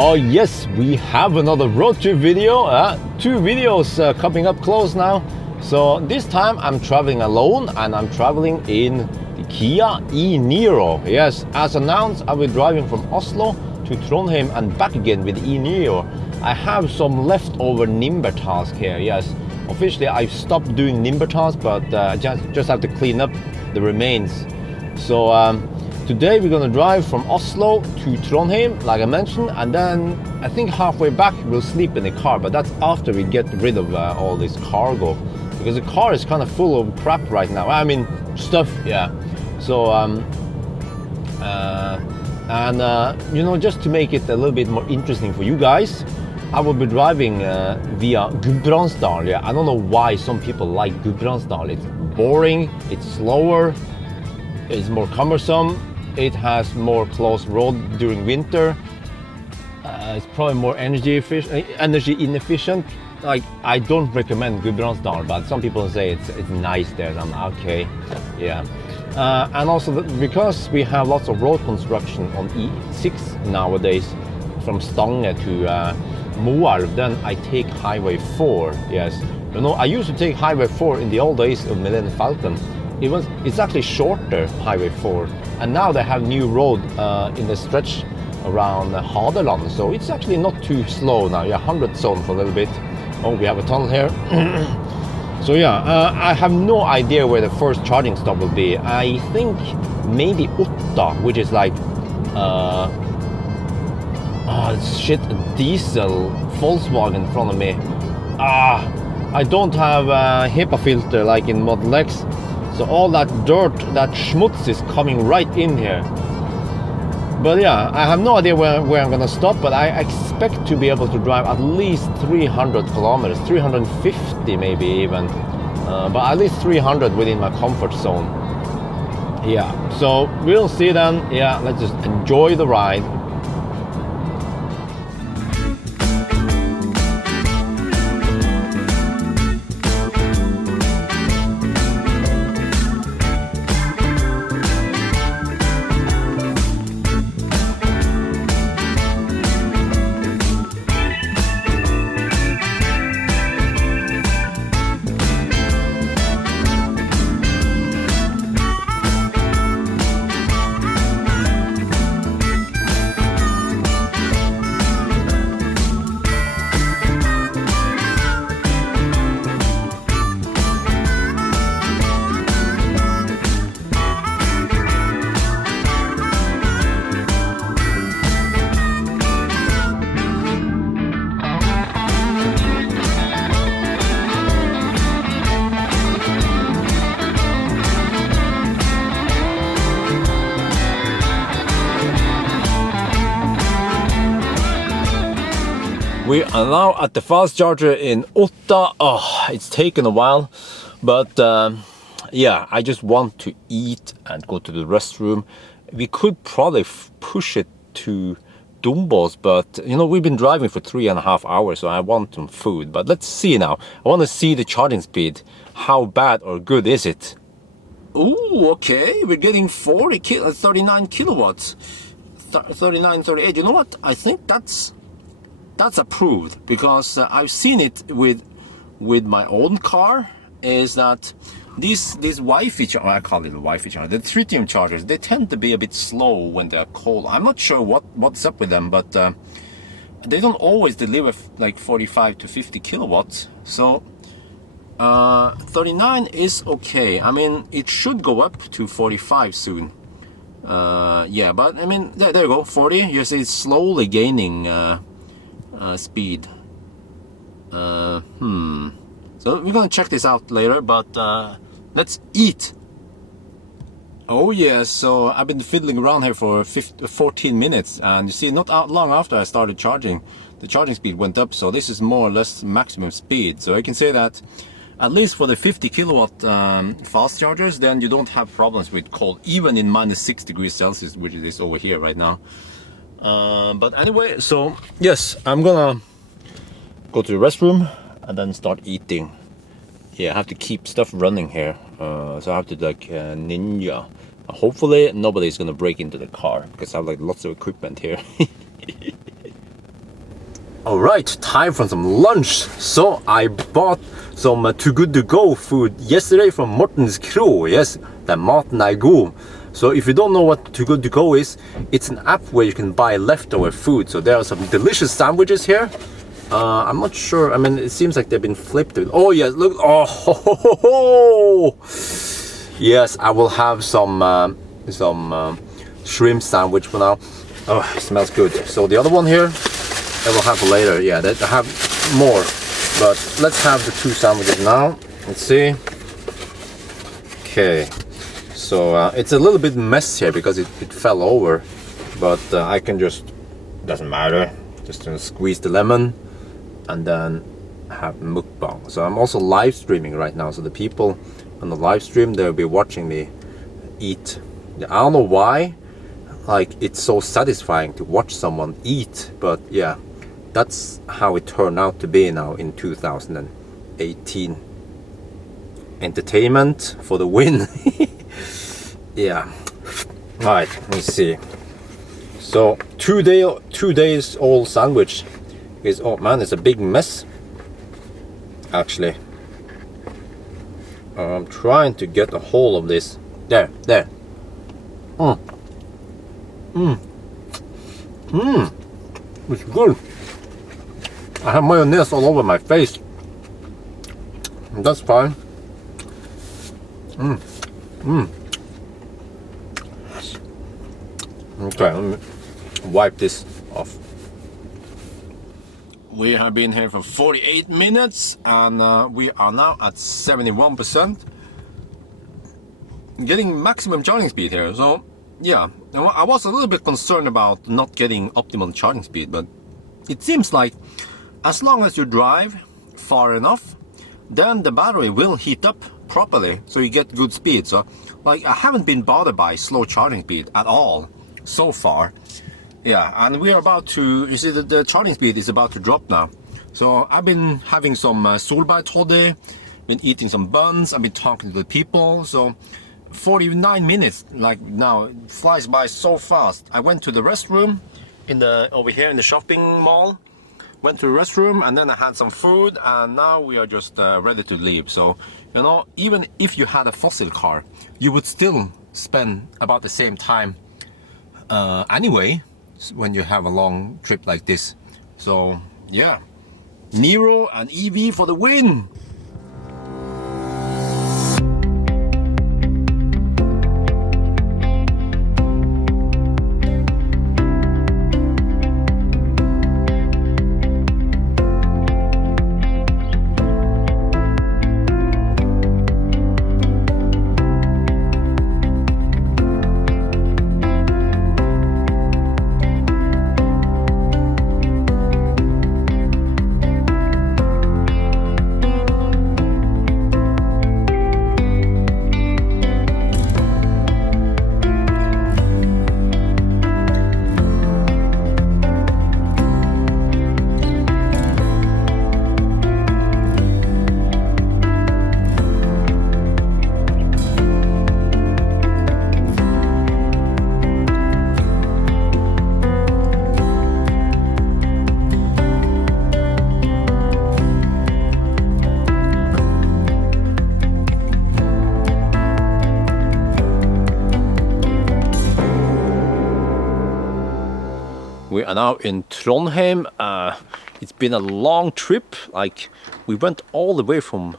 Oh yes, we have another road trip video. Two videos coming up close now. So this time I'm traveling alone and I'm traveling in the Kia e-Niro. Yes, as announced, I will be driving from Oslo to Trondheim and back again with e-Niro. I have some leftover Nimber task here. Yes, officially I've stopped doing Nimber task, but I just have to clean up the remains. So today we're gonna drive from Oslo to Trondheim, like I mentioned, and then I think halfway back we'll sleep in the car, but that's after we get rid of all this cargo, because the car is kind of full of crap right now. I mean, stuff, yeah. So, you know, just to make it a little bit more interesting for you guys, I will be driving via Gudbrandsdal. Yeah, I don't know why some people like Gudbrandsdal. It's boring, it's slower, it's more cumbersome. It has more closed road during winter. It's probably more energy inefficient. Like, I don't recommend Gudbrandsdal, but some people say it's nice there. I'm okay, yeah. And also because we have lots of road construction on E6 nowadays, from Stange to Moelv, then I take Highway 4. Yes, you know, I used to take Highway 4 in the old days of Millennium Falcon. It's actually shorter, Highway 4, and now they have new road in the stretch around Hanestad, so it's actually not too slow now. Yeah, 100 zone for a little bit. Oh, we have a tunnel here. So yeah, I have no idea where the first charging stop will be. I think maybe Otta, which is like diesel Volkswagen in front of me. I don't have a HEPA filter like in Model X. So all that dirt, that schmutz is coming right in here. But yeah, I have no idea where I'm gonna stop, but I expect to be able to drive at least 300 kilometers, 350 maybe even, but at least 300 within my comfort zone. Yeah, so we'll see then. Yeah, let's just enjoy the ride. We are now at the fast charger in Otta. Oh, it's taken a while, but yeah, I just want to eat and go to the restroom. We could probably push it to Dombås, but you know, we've been driving for 3.5 hours, so I want some food. But let's see now. I want to see the charging speed. How bad or good is it? Oh, okay, we're getting 39 kilowatts, 39, 38. You know what? I think that's approved, because I've seen it with my own car. Is that these Wi-Fi chargers, I call it a Wi-Fi charger, the tritium chargers, they tend to be a bit slow when they're cold. I'm not sure what's up with them, but they don't always deliver like 45 to 50 kilowatts. So 39 is okay. I mean, it should go up to 45 soon. Yeah, but I mean, there you go, 40. You see it's slowly gaining speed. So we're gonna check this out later, but let's eat. Oh yeah, so I've been fiddling around here for 14 minutes, and you see, not long after I started charging, the charging speed went up. So this is more or less maximum speed. So I can say that at least for the 50 kilowatt fast chargers, then you don't have problems with cold, even in -6 degrees Celsius, which it is over here right now. But anyway, so yes, I'm gonna go to the restroom and then start eating. Yeah, I have to keep stuff running here, so I have to like ninja. Hopefully nobody's gonna break into the car, because I have like lots of equipment here. Alright, time for some lunch. So I bought some Too Good To Go food yesterday from Morten's Kro. Yes, the maten er god. So if you don't know what Too Good To Go is, it's an app where you can buy leftover food. So there are some delicious sandwiches here. I'm not sure, I mean, it seems like they've been flipped. Oh yes, look, oh ho, ho, ho, ho. Yes, I will have some shrimp sandwich for now. Oh, it smells good. So the other one here, I will have later. Yeah, I have more, but let's have the two sandwiches now. Let's see. Okay, so it's a little bit messy here because it fell over, but I can just, doesn't matter, just gonna squeeze the lemon and then have mukbang. So I'm also live streaming right now, so the people on the live stream, they'll be watching me eat. I don't know why, like, it's so satisfying to watch someone eat, but yeah, that's how it turned out to be now in 2018. Entertainment for the win. Yeah. Right, let's see. So 2 days old sandwich is, oh man, it's a big mess actually. I'm trying to get a hold of this. There. It's good. I have mayonnaise all over my face. That's fine. Okay, let me wipe this off. We have been here for 48 minutes and we are now at 71%. Getting maximum charging speed here, so yeah. I was a little bit concerned about not getting optimal charging speed, but it seems like as long as you drive far enough, then the battery will heat up properly, so you get good speed. So like, I haven't been bothered by slow charging speed at all so far. Yeah, and we are about to, you see the charging speed is about to drop now. So I've been having some solbærtoddy, been eating some buns, I've been talking to the people. So 49 minutes, like now, it flies by so fast. I went to the restroom over here in the shopping mall. Went to the restroom and then I had some food, and now we are just ready to leave. So, you know, even if you had a fossil car, you would still spend about the same time anyway when you have a long trip like this. So yeah, Niro and EV for the win. We are now in Trondheim. It's been a long trip. Like, we went all the way from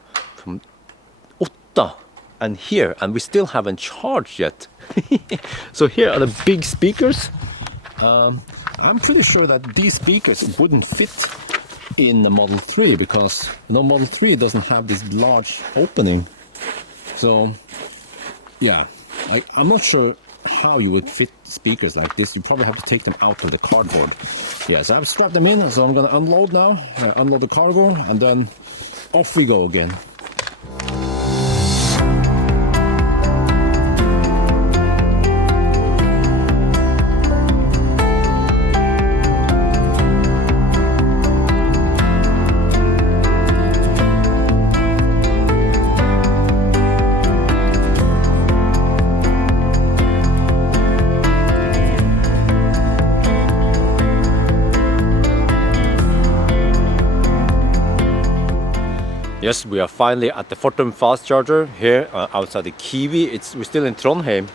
Otta and here, and we still haven't charged yet. So here are the big speakers. I'm pretty sure that these speakers wouldn't fit in the Model 3 because, you know, Model 3 doesn't have this large opening. So yeah, I'm not sure how you would fit speakers like this. You probably have to take them out of the cardboard. Yeah, so I've strapped them in, so I'm gonna unload now, unload the cargo, and then off we go again. Yes, we are finally at the Fortum fast charger here outside the Kiwi. We're still in Trondheim,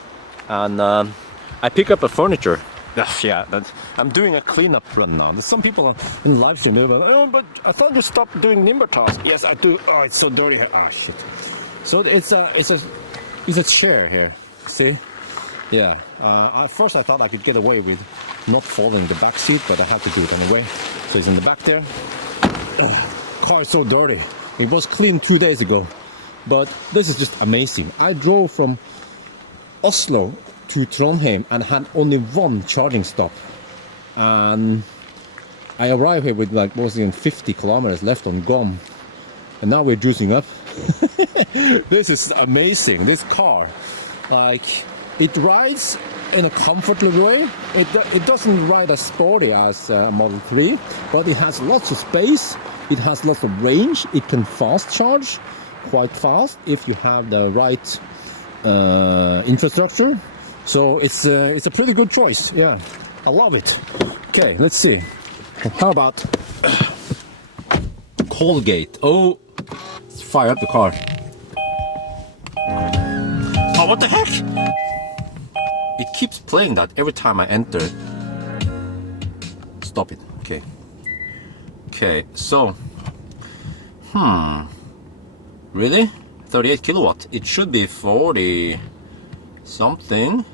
and I pick up a furniture. Yeah, I'm doing a cleanup run now. There's some people in live stream, they're like, oh, but I thought you stopped doing nimber tasks. Yes, I do. Oh, it's so dirty here. Ah, shit. So it's a chair here. See? Yeah. At first I thought I could get away with not folding the back seat, but I had to do it on the way. So it's in the back there. Car is so dirty. It was clean 2 days ago, but this is just amazing. I drove from Oslo to Trondheim and had only one charging stop, and I arrived here with like more than 50 kilometers left on GOM, and now we're juicing up. This is amazing. This car, like, it rides in a comfortable way. It doesn't ride as sporty as Model 3, but it has lots of space. It has lots of range. It can fast charge quite fast if you have the right infrastructure. So it's a pretty good choice. Yeah, I love it. Okay, let's see. How about Colgate? Oh, let's fire up the car. Oh, what the heck? It keeps playing that every time I enter. Stop it. Okay. Okay, so, really? 38 kilowatt. It should be 40 something.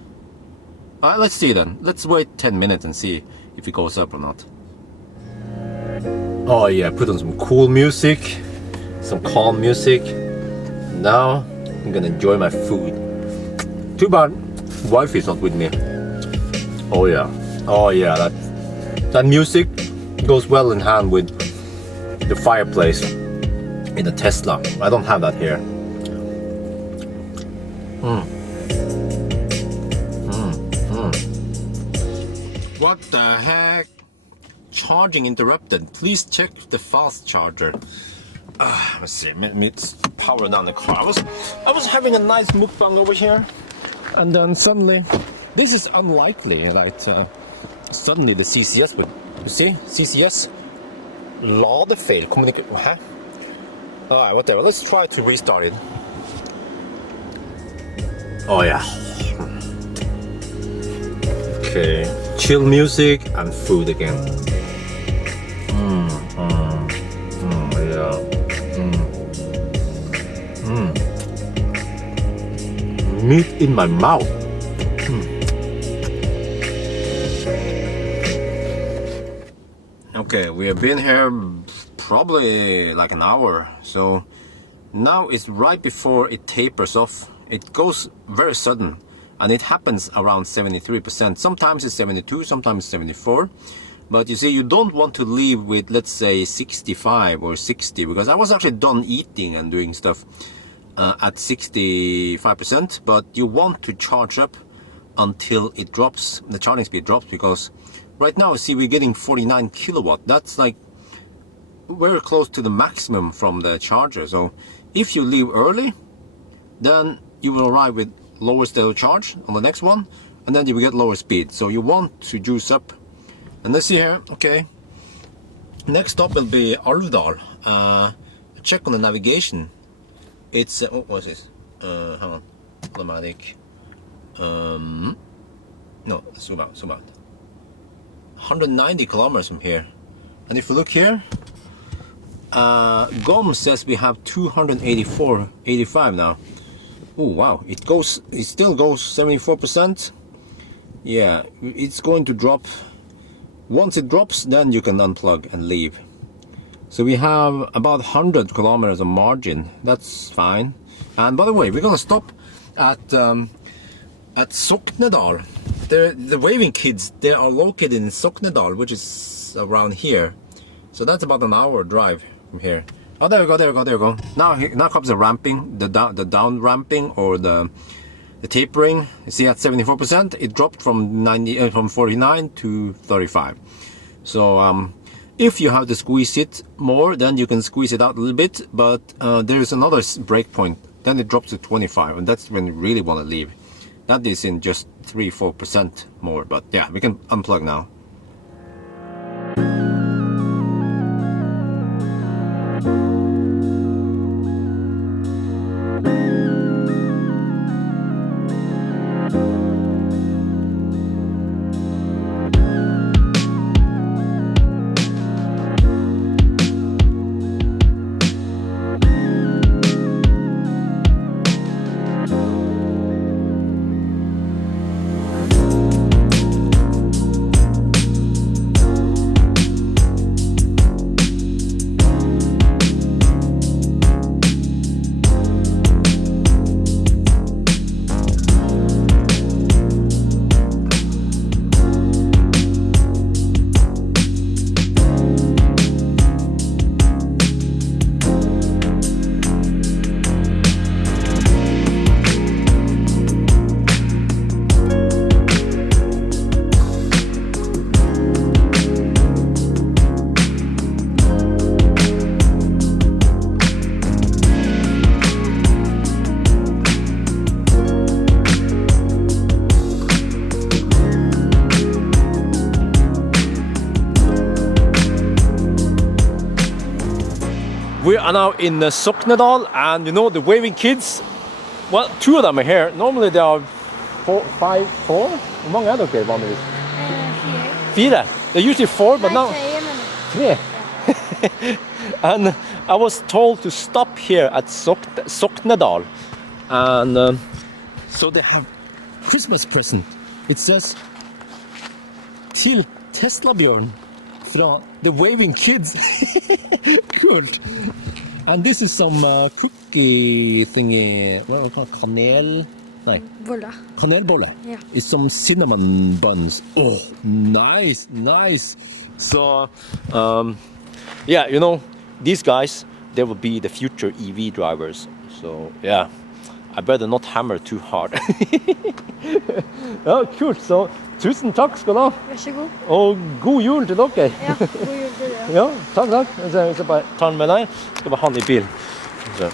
Let's see then. Let's wait 10 minutes and see if it goes up or not. Oh yeah, put on some cool music, some calm music. Now I'm gonna enjoy my food. Too bad wife is not with me. Oh yeah, that music goes well in hand with the fireplace in the Tesla. I don't have that here. What the heck? Charging interrupted. Please check the fast charger. Let's see. Let me power down the car. I was having a nice mukbang over here, and then suddenly, this is unlikely. Like suddenly the CCS would. You see, CCS ladefeil communicate. Huh? Alright, whatever. Let's try to restart it. Oh yeah. Okay. Chill music and food again. Yeah. Meat in my mouth. Okay, we have been here probably like an hour, so now it's right before it tapers off. It goes very sudden, and it happens around 73%. Sometimes it's 72, sometimes 74. But you see, you don't want to leave with, let's say, 65 or 60, because I was actually done eating and doing stuff at 65%, but you want to charge up until it drops, the charging speed drops, because right now, see, we're getting 49 kilowatt. That's like very close to the maximum from the charger. So if you leave early, then you will arrive with lower state of charge on the next one, and then you will get lower speed. So you want to juice up. And let's see here. Okay, next stop will be Alvdal. Check on the navigation. It's what was this? Hang on, automatic. No, zoom out. 190 kilometers from here, and if you look here, GOM says we have 284.85 now. Oh wow, it still goes 74%. Yeah, it's going to drop. Once it drops, then you can unplug and leave. So we have about 100 kilometers of margin. That's fine. And by the way, we're gonna stop at Soknedal. The waving kids, they are located in Soknedal, which is around here. So that's about an hour drive from here. Oh, there we go. Now comes the ramping, the down ramping, or the tapering. You see, at 74%, it dropped from 49 to 35. So if you have to squeeze it more, then you can squeeze it out a little bit. But there is another break point. Then it drops to 25, and that's when you really want to leave. That is in just 3-4% more. But yeah, we can unplug now. We are now in Soknedal, and you know the waving kids. Well, 2 of them are here. Normally there are 4. Hvor mange er dere vanligvis? 4. They're usually 4, but now 3. And I was told to stop here at Soknedal, and so they have Christmas present. It says "Til Tesla-bjørn" fra the waving kids. Cool. And this is some cookie thingy. What do you call it? Kanel? No. Bolle. Kanelbolle. Yeah. It's some cinnamon buns. Oh, nice, nice. So, yeah, you know, these guys, they will be the future EV drivers. So, yeah, I better not hammer too hard. Ja, kult. Så tusen takk skal du ha. Vær så god. Og god jul til dere. Ja, god jul til dere. Ja, takk. Jeg skal bare ta den med deg. Skal bare ha den i bilen. Så.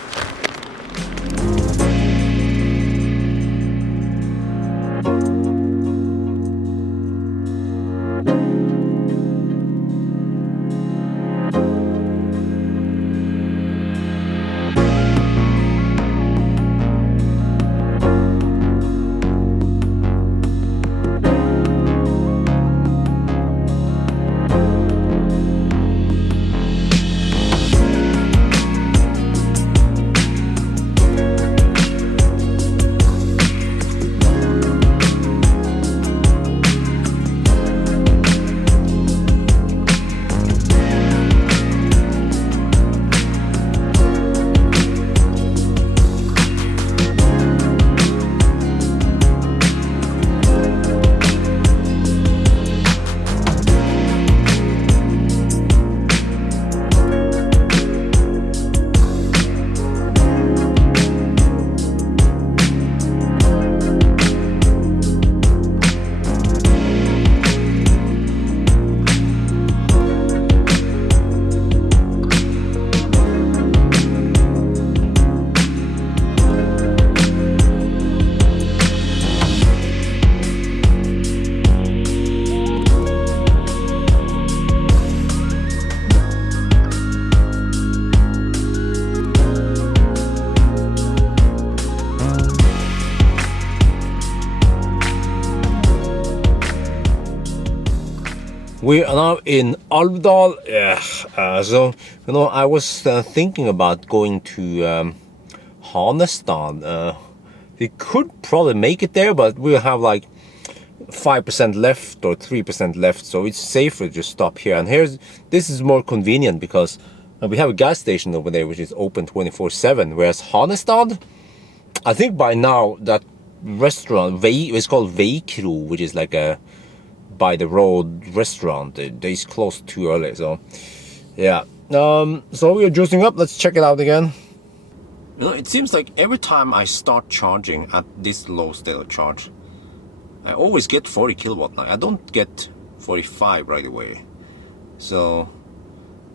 We are now in Alvdal. So, you know, I was thinking about going to Hanestad. We could probably make it there, but we'll have like 5% left or 3% left, so it's safer to stop here. And this is more convenient because we have a gas station over there which is open 24/7, whereas Hanestad, I think by now that restaurant is called Veikro, which is like a by the road restaurant. They closed too early, so yeah. So we are juicing up. Let's check it out again. You know, it seems like every time I start charging at this low state of charge, I always get 40 kilowatt now. I don't get 45 right away. So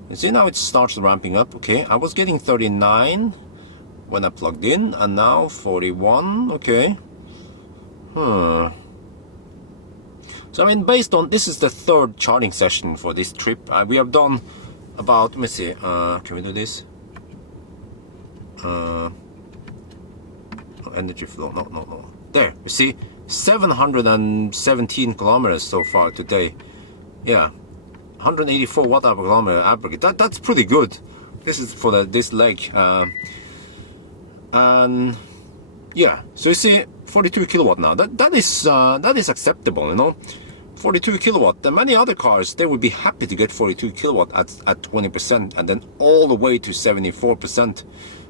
you see now it starts ramping up. Okay, I was getting 39 when I plugged in, and now 41. Okay. So I mean, based on this is the 3rd charging session for this trip. We have done about, let me see, can we do this? Energy flow, no. There, you see, 717 kilometers so far today. Yeah, 184 watt per kilometer average. That's pretty good. This is for this leg. And yeah, so you see, 42 kilowatt now. That is acceptable, you know. 42 kilowatt. Many other cars, they would be happy to get 42 kilowatt at 20%, and then all the way to 74%.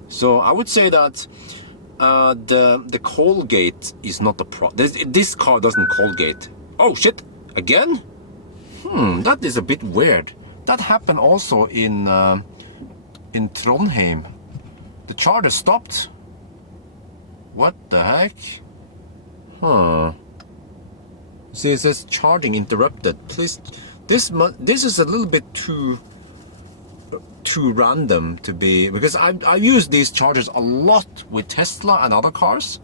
So I would say that the cold gate is not a problem. This car doesn't cold gate. Oh shit! Again? That is a bit weird. That happened also in Trondheim. The charger stopped. What the heck? See, it says charging interrupted. Please, this is a little bit too random to be, because I use these chargers a lot with Tesla and other cars,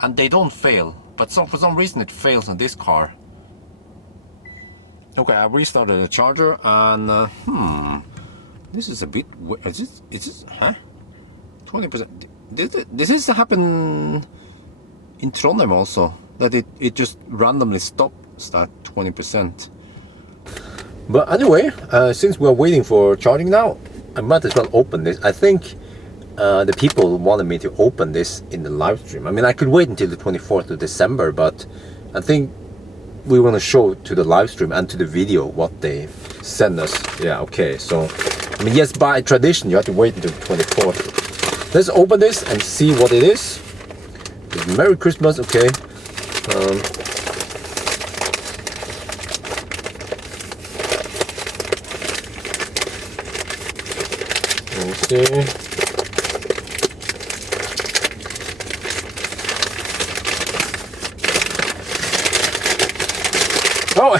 and they don't fail. But for some reason it fails on this car. Okay, I restarted the charger, and This is a bit. Is this? Huh? 20%. This has happened in Trondheim also. That it just randomly stops at 20%. But anyway, since we're waiting for charging now, I might as well open this. I think the people wanted me to open this in the live stream. I mean, I could wait until the 24th of December, but I think we want to show to the live stream and to the video what they send us. Yeah, okay. So, I mean, yes, by tradition, you have to wait until the 24th. Let's open this and see what it is. Merry Christmas, okay. Let's see. Oh,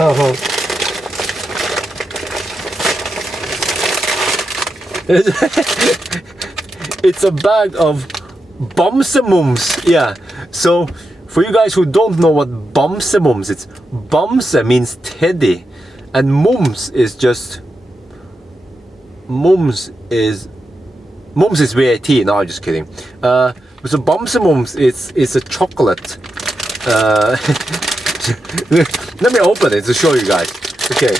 oh. It's a bag of bamsemums. Yeah. So for you guys who don't know what bamsemums, it's bamse means teddy, and mums is just mums is VAT. No, I'm just kidding. So bamsemums is a chocolate. Let me open it to show you guys. Okay.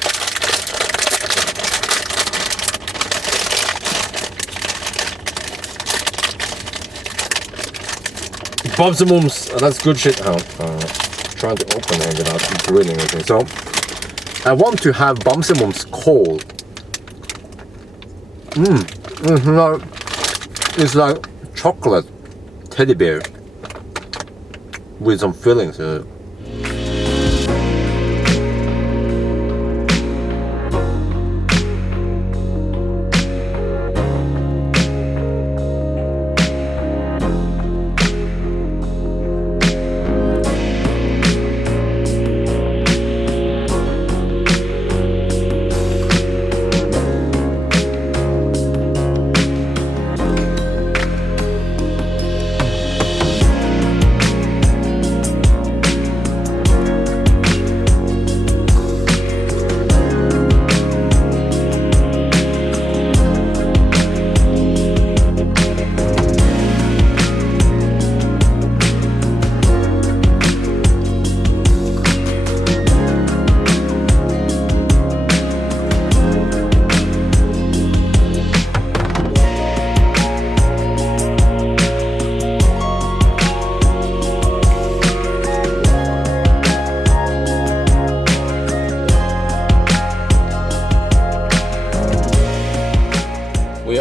Bamsemums, that's good shit. Trying to open it without ruining anything. So, I want to have bamsemums cold. It's like chocolate teddy bear with some fillings.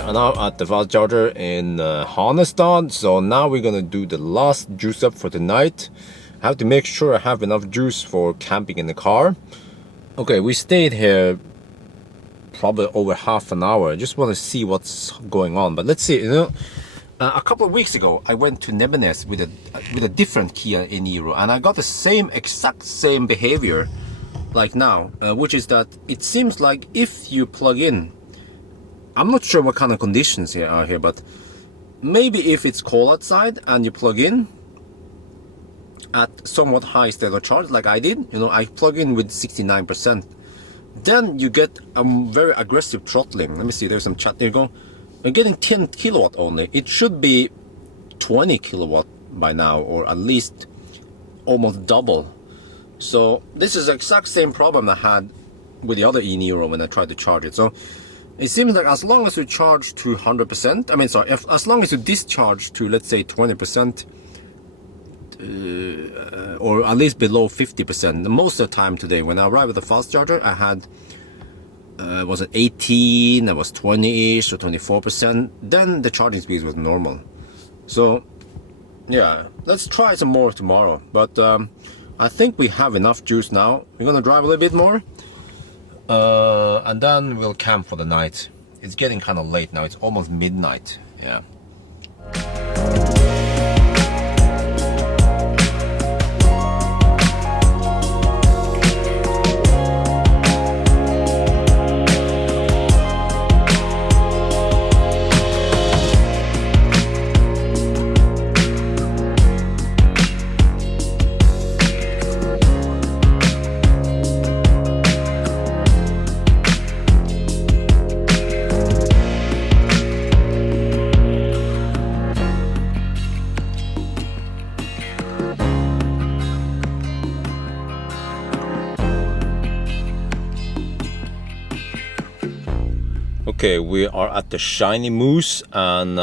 Now at the fast charger in Hanestad. So now we're gonna do the last juice up for tonight. I have to make sure I have enough juice for camping in the car. Okay, we stayed here probably over half an hour. I just want to see what's going on. But let's see. You know, a couple of weeks ago, I went to Nebbenes with a different Kia e-Niro, and I got the exact same behavior like now, which is that it seems like if you plug in, I'm not sure what kind of conditions are here, but maybe if it's cold outside and you plug in at somewhat high state of charge, like I did, you know, I plug in with 69%, then you get a very aggressive throttling. Let me see, there's some chat. There you go. We're getting 10 kilowatt only. It should be 20 kilowatt by now, or at least almost double. So this is the exact same problem I had with the other e-Niro when I tried to charge it. So it seems like as long as you charge to 100%, I mean, sorry, as long as you discharge to, let's say, 20%, or at least below 50%. Most of the time today, when I arrived at the fast charger, I had, was it 18, I was 20-ish or 24%. Then the charging speed was normal. So, yeah, let's try some more tomorrow. But I think we have enough juice now. We're gonna drive a little bit more. And then we'll camp for the night. It's getting kind of late now. It's almost midnight. Yeah. Okay, we are at the Shiny Moose, and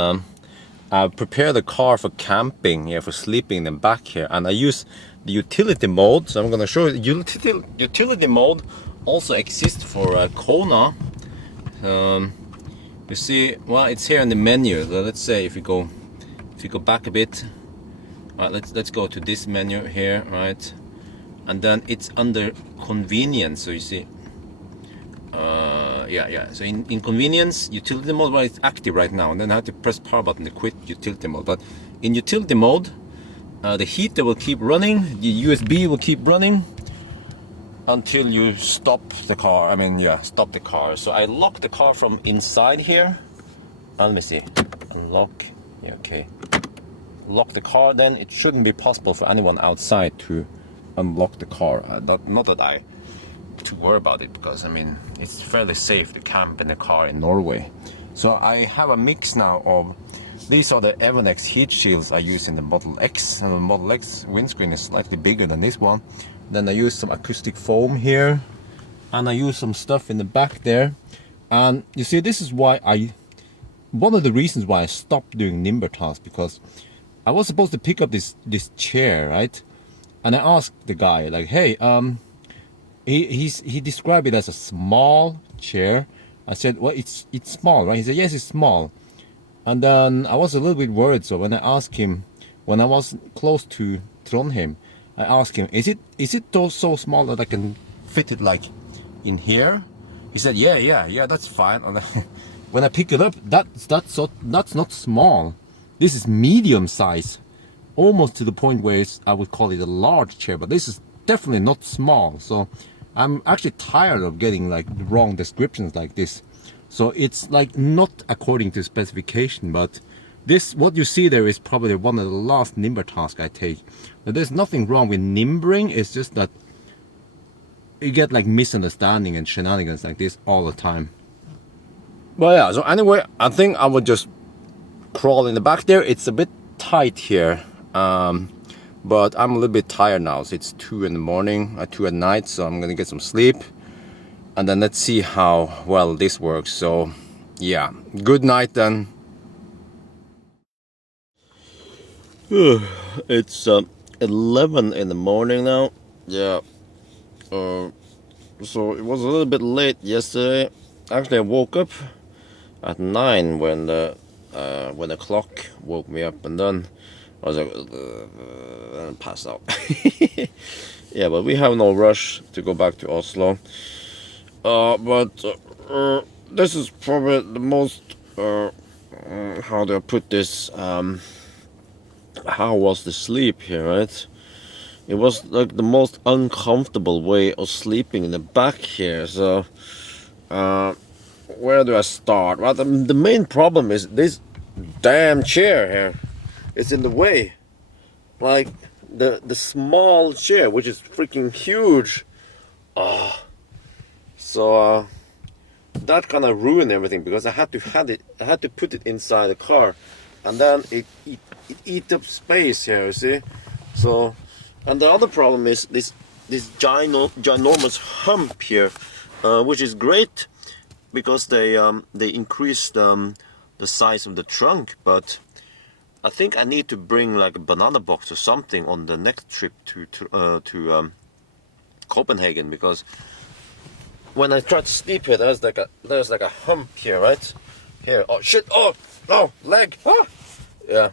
I prepared the car for camping, for sleeping in the back here, and I use the utility mode. So I'm gonna show you. Utility mode also exists for Kona. You see, well, it's here in the menu. So let's say if you go back a bit, let's go to this menu here, right? And then it's under convenience. So you see, so in convenience, utility mode, well, it's active right now, and then I have to press power button to quit utility mode. But in utility mode, the heater will keep running, the USB will keep running until you stop the car. Stop the car. So I lock the car from inside here. Let me see, unlock. Yeah, okay. Lock the car. Then it shouldn't be possible for anyone outside to unlock the car. Not that I to worry about it, because it's fairly safe to camp in a car in Norway. So I have a mix now of these are the Nebbenes heat shields I use in the Model X, and the Model X windscreen is slightly bigger than this one. Then I use some acoustic foam here, and I use some stuff in the back there. And you see, this is why one of the reasons why I stopped doing Nimber tasks, because I was supposed to pick up this chair, right? And I asked the guy, like, hey, he described it as a small chair. I said, well, it's small, right? He said, yes, it's small. And then I was a little bit worried. So when I asked him, when I was close to Trondheim, I asked him, is it so small that I can fit it like in here? He said, yeah, that's fine. And when I pick it up, that's not small. This is medium size, almost to the point where I would call it a large chair. But this is definitely not small. So I'm actually tired of getting like the wrong descriptions like this. So it's like not according to specification, but this, what you see there, is probably one of the last Nimber tasks I take. But there's nothing wrong with nimbering. It's just that you get like misunderstanding and shenanigans like this all the time. Well, yeah, so anyway, I think I would just crawl in the back there. It's a bit tight here, but I'm a little bit tired now. So it's 2 in the morning, 2 at night, so I'm gonna get some sleep, and then let's see how well this works. So yeah, good night then. It's 11 in the morning now. Yeah, so it was a little bit late yesterday. Actually, I woke up at 9 when the clock woke me up, and then I was like, and passed out. Yeah, but we have no rush to go back to Oslo. But this is probably the most, how do I put this? How was the sleep here, right? It was like the most uncomfortable way of sleeping in the back here. So, where do I start? Well, the main problem is this damn chair here. It's in the way. Like the small chair, which is freaking huge. So that kind of ruined everything, because I had to put it inside the car, and then it eat up space here. You see? So, and the other problem is this ginormous hump here, which is great because they increased the size of the trunk, but I think I need to bring like a banana box or something on the next trip to Copenhagen, because when I try to sleep here, there's like a hump here, right? Here. Oh shit! Oh no, leg! Ah! Yeah.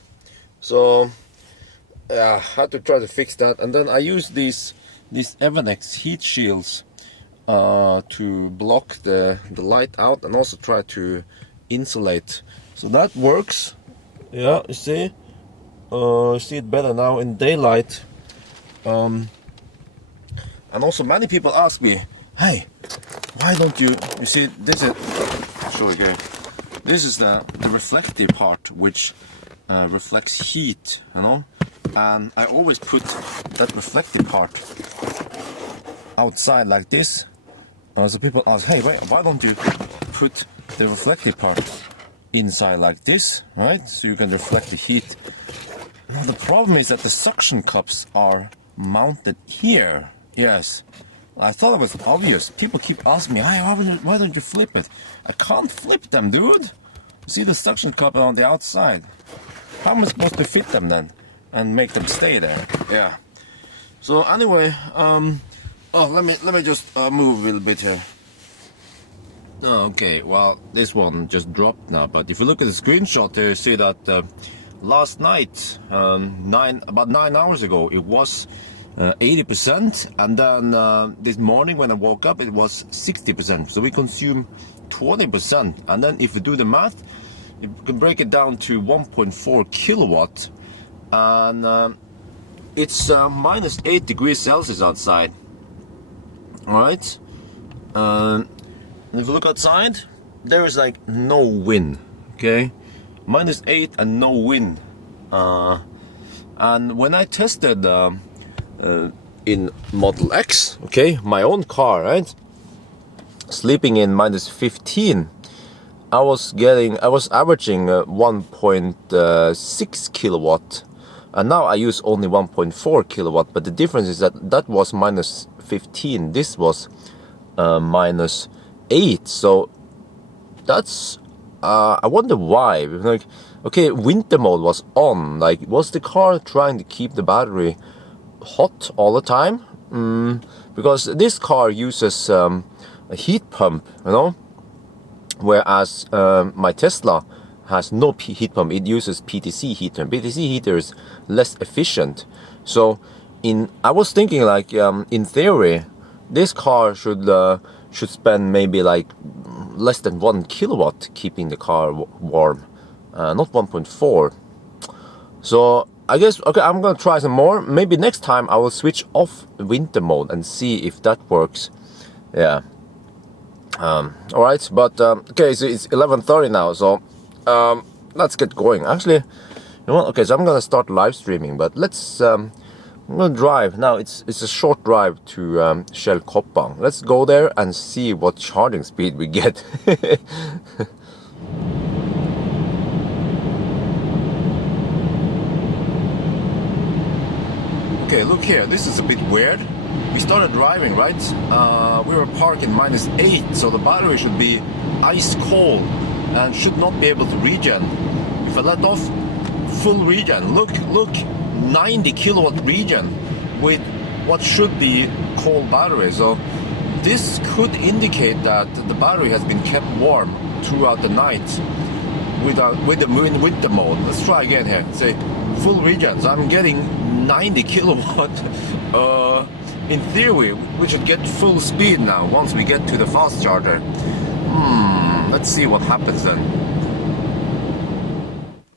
So yeah, I had to try to fix that, and then I use these Nebbenes heat shields to block the light out, and also try to insulate. So that works. Yeah, you see it better now in daylight. And also many people ask me, hey, why don't you see, this is, I'll show you again. This is the reflective part, which reflects heat, you know, and I always put that reflective part outside like this. So people ask, hey, why don't you put the reflective part inside like this, right? So you can reflect the heat. Now the problem is that the suction cups are mounted here. Yes, I thought it was obvious. People keep asking me, hey, why don't you flip it? I can't flip them, dude. See the suction cup on the outside. How am I supposed to fit them then and make them stay there? Yeah. So anyway, let me just move a little bit here. Okay, well, this one just dropped now, but if you look at the screenshot there, you see that last night, about 9 hours ago, it was 80%, and then this morning when I woke up, it was 60%. So we consume 20%, and then if you do the math, you can break it down to 1.4 kilowatt, and it's minus 8 degrees Celsius outside. All right. If you look outside, there is like no wind, okay? Minus 8 and no wind. And when I tested in Model X, okay, my own car, right? Sleeping in minus 15, I was averaging 1.6 kilowatt. And now I use only 1.4 kilowatt, but the difference is that was minus 15. This was minus 8, so that's I wonder why. Like, okay, winter mode was on. Like, was the car trying to keep the battery hot all the time? Because this car uses a heat pump, you know, whereas my Tesla has no heat pump. It uses PTC heater. PTC heater is less efficient. So I was thinking, like, in theory, this car should spend maybe like less than 1 kilowatt keeping the car warm, not 1.4. So I guess, okay, I'm gonna try some more. Maybe next time I will switch off winter mode and see if that works. Yeah. All right, but okay, so it's 11:30 now, so let's get going. Actually, you know what? Okay, so I'm gonna start live streaming, but let's I'm gonna drive now. It's a short drive to Shell Koppang. Let's go there and see what charging speed we get. Okay, look here. This is a bit weird. We started driving, right? We were parked in minus 8, so the battery should be ice cold and should not be able to regen. If I let off, full regen. Look, 90 kilowatt regen with what should be cold battery. So this could indicate that the battery has been kept warm throughout the night with the winter mode. Let's try again here. Say full regen. So I'm getting 90 kilowatt. In theory, we should get full speed now once we get to the fast charger. Let's see what happens then.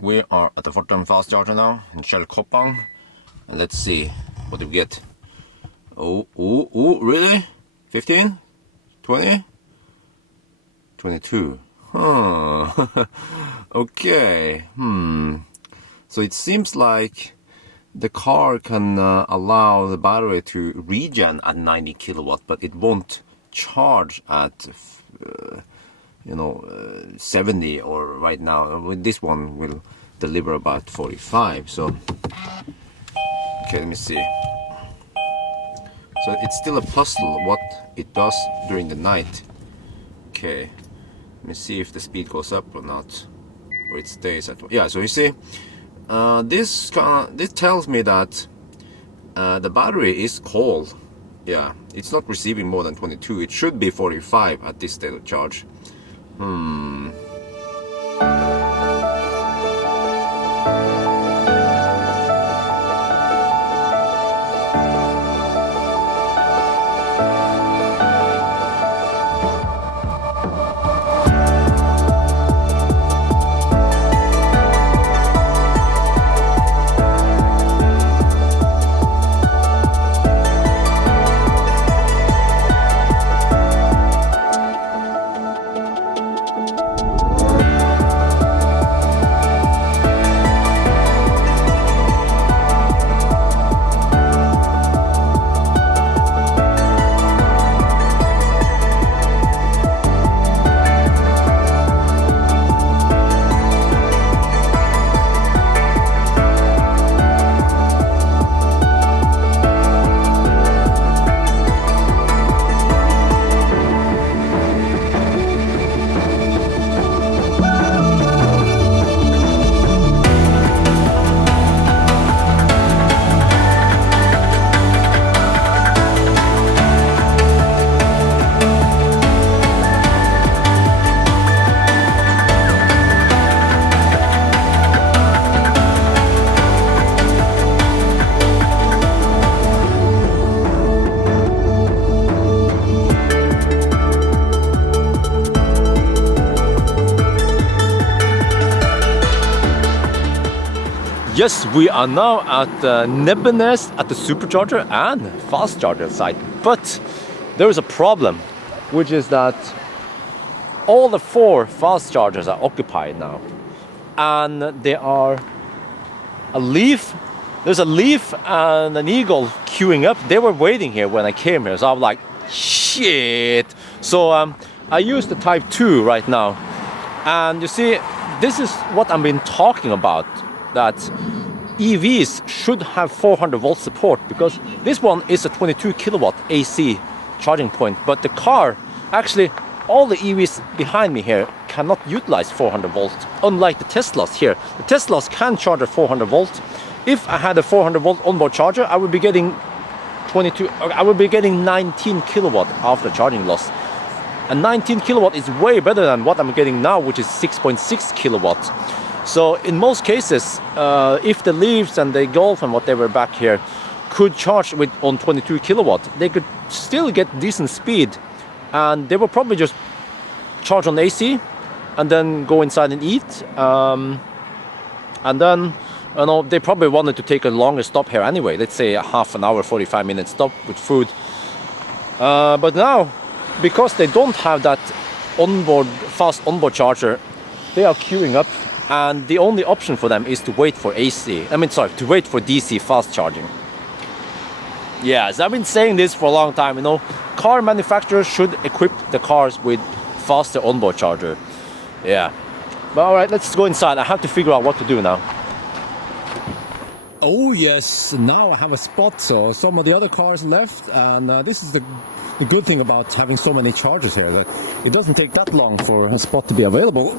We are at the Fortum fast charger now in Shell Koppang, and let's see what we get. Oh, really? 15? 20? 22. Okay. So it seems like the car can allow the battery to regen at 90 kilowatt, but it won't charge at 70, or right now with this one will deliver about 45. So okay, let me see. So it's still a puzzle what it does during the night. Okay, let me see if the speed goes up or not, or it stays at, yeah. So you see, this tells me that the battery is cold. Yeah, it's not receiving more than 22. It should be 45 at this state of charge. Yes, we are now at Nebbenes at the supercharger and fast charger site. But there is a problem, which is that all the 4 fast chargers are occupied now. And there are there's a Leaf and an Eagle queuing up. They were waiting here when I came here, so I was like, shit. So I use the Type 2 right now. And you see, this is what I've been talking about, that EVs should have 400 volt support, because this one is a 22 kilowatt AC charging point, but the car, actually all the EVs behind me here cannot utilize 400 volt, unlike the Teslas here. The Teslas can charge at 400 volt. If I had a 400 volt onboard charger, I would be getting 19 kilowatt after charging loss. And 19 kilowatt is way better than what I'm getting now, which is 6.6 kilowatt. So in most cases, if the Leafs and the Golf and whatever back here could charge on 22 kilowatt, they could still get decent speed, and they will probably just charge on AC and then go inside and eat. And then, you know, they probably wanted to take a longer stop here anyway. Let's say a half an hour, 45-minute stop with food. But now, because they don't have that fast onboard charger, they are queuing up, and the only option for them is to wait for to wait for DC fast charging. Yes, I've been saying this for a long time, you know, car manufacturers should equip the cars with faster onboard charger. Yeah. But all right, let's go inside. I have to figure out what to do now. Oh yes, now I have a spot. So some of the other cars left, and this is the good thing about having so many chargers here, that it doesn't take that long for a spot to be available.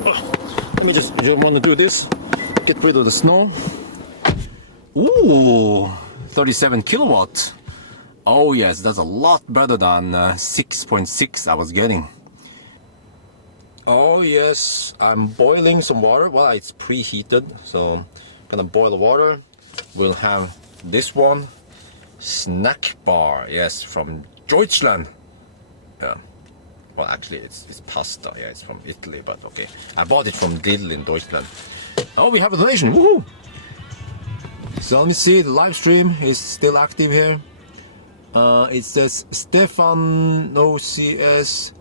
Let me just want to do this, get rid of the snow. Ooh, 37 kilowatt. Oh yes, that's a lot better than 6.6 I was getting. Oh yes, I'm boiling some water. Well, it's preheated, so I'm gonna boil the water. We'll have this one, snack bar, yes, from Deutschland. Yeah. Well, actually, it's pasta. Yeah, it's from Italy, but okay. I bought it from Lidl in Deutschland. Oh, we have a donation. Woohoo! So let me see. The live stream is still active here. It says Stefan OCS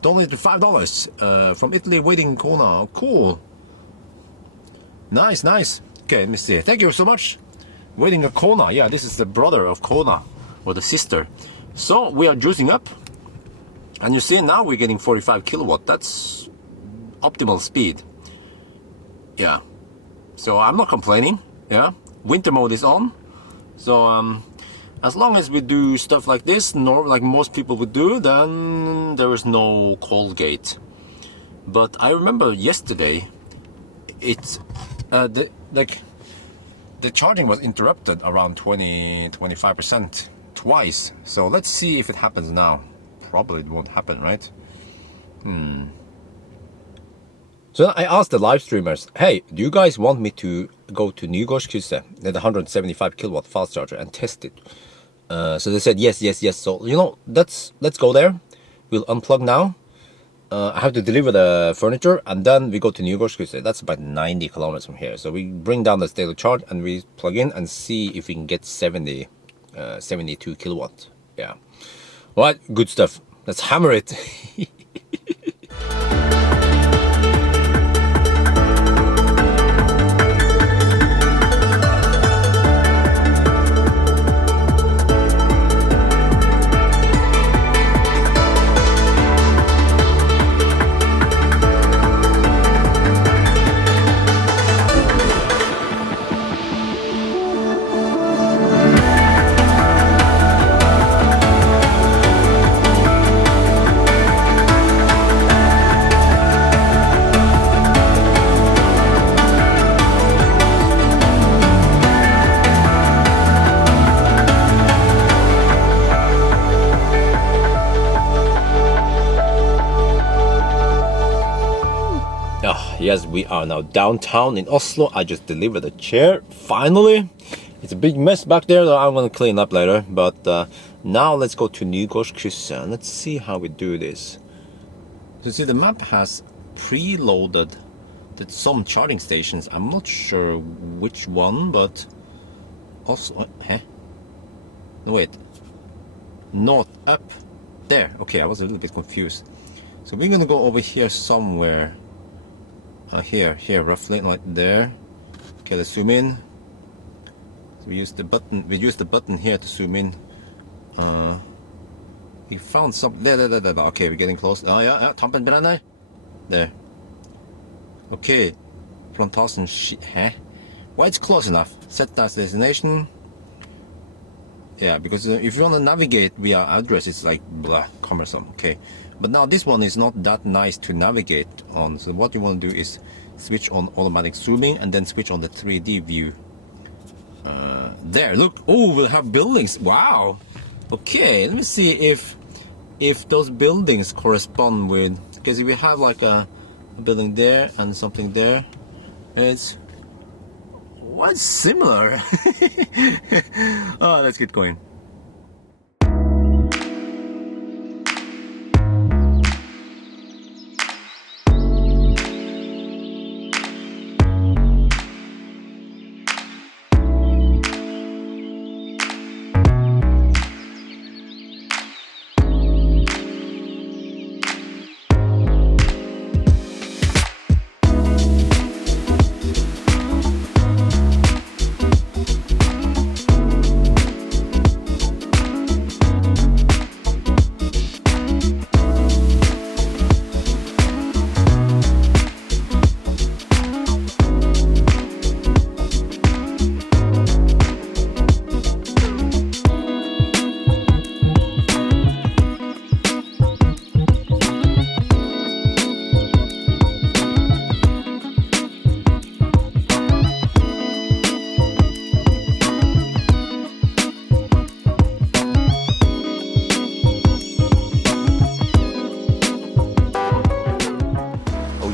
donated $5 from Italy, waiting Kona. Cool. Nice, nice. Okay, let me see. Thank you so much. Waiting a Kona. Yeah, this is the brother of Kona, or the sister. So we are juicing up, and you see now we're getting 45 kilowatt. That's optimal speed. Yeah. So I'm not complaining. Yeah. Winter mode is on. So as long as we do stuff like this, like most people would do, then there is no cold gate. But I remember yesterday, the charging was interrupted around 20-25% twice. So let's see if it happens now. Probably it won't happen, right? So I asked the live streamers, hey, do you guys want me to go to Nygardskrysset, the 175 kilowatt fast charger, and test it? So they said yes, yes, yes. So, you know, let's go there. We'll unplug now. I have to deliver the furniture, and then we go to Nygardskrysset. That's about 90 kilometers from here. So we bring down the daily charge and we plug in and see if we can get 72 kilowatt. Yeah. All right, good stuff. Let's hammer it. Yes, we are now downtown in Oslo. I just delivered a chair, finally. It's a big mess back there that I'm gonna clean up later. But now let's go to Nygardskrysset and let's see how we do this. So you see, the map has preloaded there's some charging stations. I'm not sure which one, but also, no, wait, north, up, there. Okay, I was a little bit confused. So we're gonna go over here somewhere. Here, roughly, like there. Okay, let's zoom in. So we use the button here to zoom in. We found some, there. Okay, we're getting close. Oh yeah, Tampenbrenner. There. Okay, Plantagen, well, it's close enough. Set that destination. Yeah, because if you want to navigate via address, it's like blah, cumbersome. Okay, but now this one is not that nice to navigate on. So what you want to do is switch on automatic zooming and then switch on the 3D view. There, look. Oh, we'll have buildings. Wow. Okay, let me see if those buildings correspond with, because if we have like a building there and something there, it's what's similar. Oh, let's get going.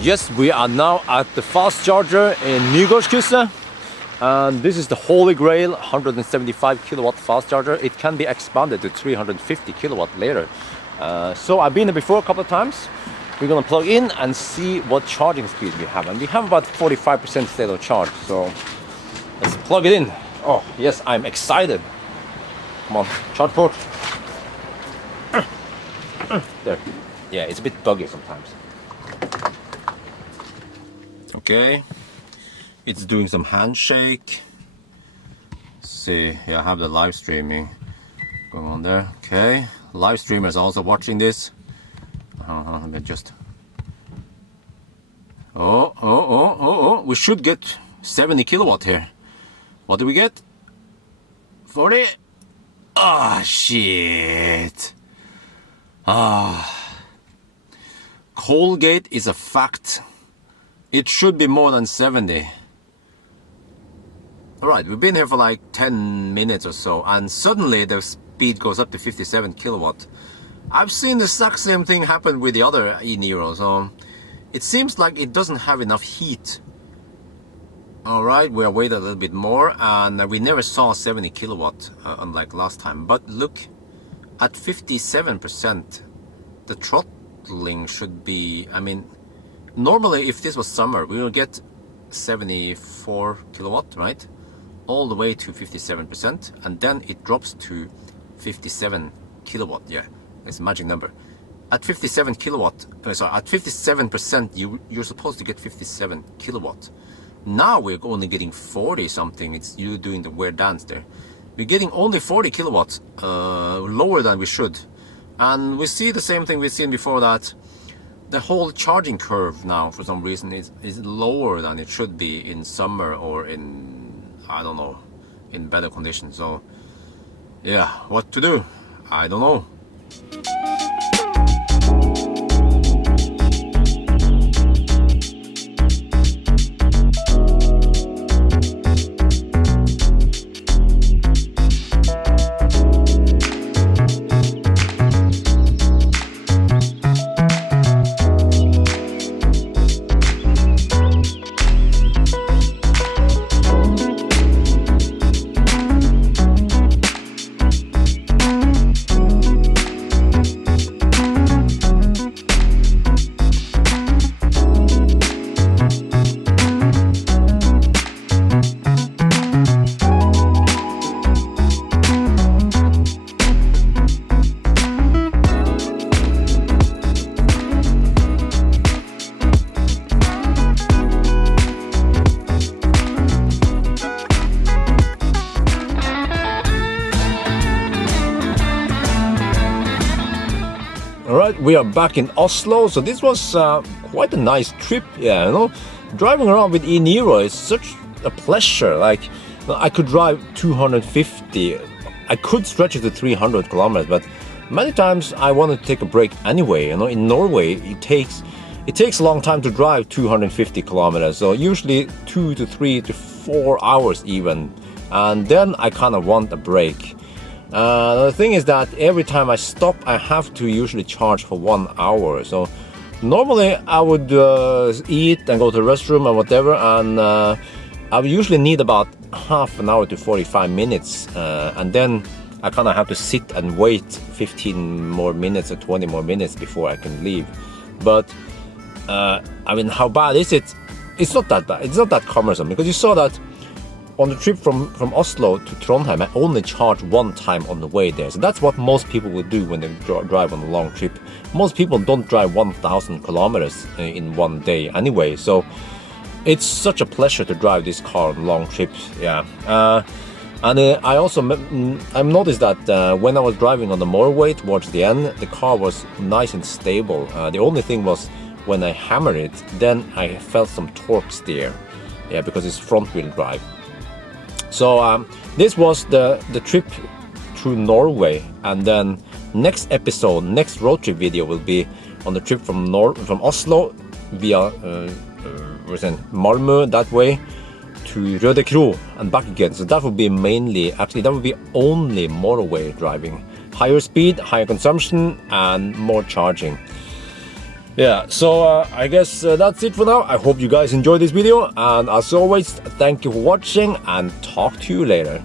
Yes, we are now at the fast charger in Nygardskrysset, and this is the holy grail 175 kilowatt fast charger. It can be expanded to 350 kilowatt later. So I've been there before a couple of times. We're gonna plug in and see what charging speed we have, and we have about 45% state of charge. So let's plug it in. Oh yes, I'm excited. Come on, charge port. There. Yeah, it's a bit buggy sometimes. Okay, it's doing some handshake. See, yeah, I have the live streaming going on there. Okay, live streamers also watching this. Let me just. Oh! We should get 70 kilowatt here. What do we get? 40. Ah, shit. Colgate is a fact. It should be more than 70. Alright, we've been here for like 10 minutes or so, and suddenly the speed goes up to 57 kilowatt. I've seen the exact same thing happen with the other e-Niro, so it seems like it doesn't have enough heat. Alright, we're waiting a little bit more, and we never saw 70 kilowatt, unlike last time. But look, at 57%, the throttling should be, I mean, normally if this was summer, we will get 74 kilowatt, right? All the way to 57%, and then it drops to 57 kilowatt, yeah, it's a magic number. At 57 kilowatt, sorry, at 57%, you're supposed to get 57 kilowatt. Now we're only getting 40 something. It's you doing the weird dance there. We're getting only 40 kilowatts, lower than we should. And we see the same thing we've seen before, that the whole charging curve now, for some reason, is lower than it should be in summer or in, I don't know, in better conditions. So, yeah, what to do? I don't know. All right, we are back in Oslo. So this was quite a nice trip. Yeah, you know, driving around with e-Niro is such a pleasure. Like, I could drive 250. I could stretch it to 300 kilometers, but many times I wanted to take a break anyway. You know, in Norway, it takes a long time to drive 250 kilometers. So usually 2 to 3 to 4 hours even. And then I kind of want a break. The thing is that every time I stop, I have to usually charge for 1 hour. So normally I would eat and go to the restroom and whatever, and I would usually need about half an hour to 45 minutes, and then I kind of have to sit and wait 15 more minutes or 20 more minutes before I can leave. But I mean, how bad is it? It's not that bad. It's not that cumbersome, because you saw that on the trip from Oslo to Trondheim, I only charged one time on the way there. So that's what most people would do when they drive on a long trip. Most people don't drive 1,000 kilometers in one day anyway. So it's such a pleasure to drive this car on long trips. Yeah. And I also I've noticed that when I was driving on the motorway towards the end, the car was nice and stable. The only thing was when I hammered it, then I felt some torque steer. Yeah, because it's front wheel drive. So this was the trip through Norway, and then next road trip video will be on the trip from Oslo via Malmö that way to Rødekro and back again. So that would be only motorway driving, higher speed, higher consumption, and more charging. Yeah, so I guess that's it for now. I hope you guys enjoyed this video, and as always, thank you for watching, and talk to you later.